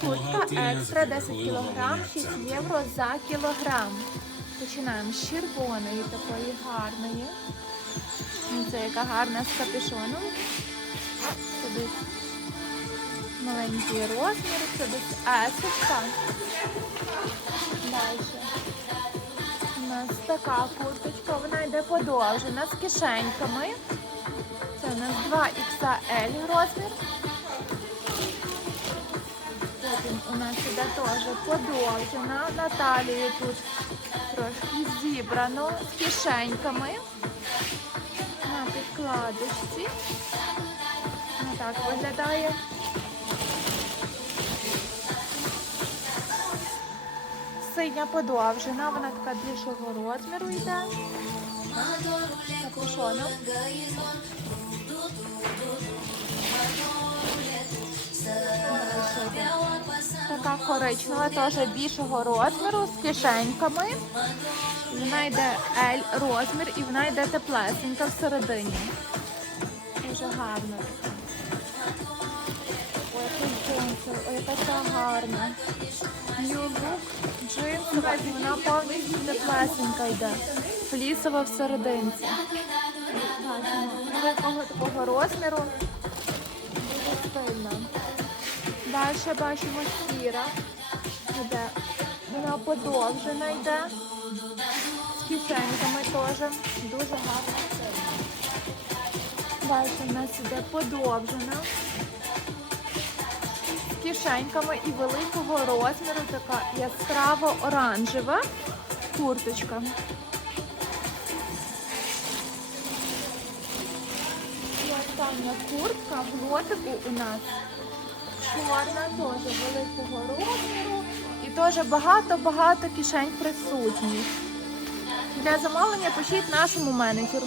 Куртка екстра 10 кг, 6 євро за кілограм. Починаємо з червоної, такої гарної. Ну, Це яка гарна з капюшоном. Це десь маленький розмір, це десь есочка. Далі. У нас така курточка, вона йде подовжена з кишеньками. Це у нас 2XL розмір. Нас іде теж подовжена. На тут трошки зібрано з кишеньками. На підкладочці. Так виглядає. Синя подовжена, вона така більшого розміру йде. Капюшоном. Така коричнева, теж більшого розміру, з кишеньками. Вона йде L розмір і вона йде теплесенька всередині. Дуже гарна. Ой, яка ця гарна. New Look джинсова, вона повністю теплесенька йде. Флісова всерединці. Великого такого розміру. Дуже стильно. Далі бачимо сіра. Йде. Вона подовжена йде. З кишеньками теж. Дуже гарна. Далі в нас йде подовжена. З кишеньками і великого розміру така яскраво оранжева курточка. І остання куртка в лотику у нас чорна, теж великого розміру. І теж багато-багато кишень присутніх. Для замовлення пишіть нашому менеджеру.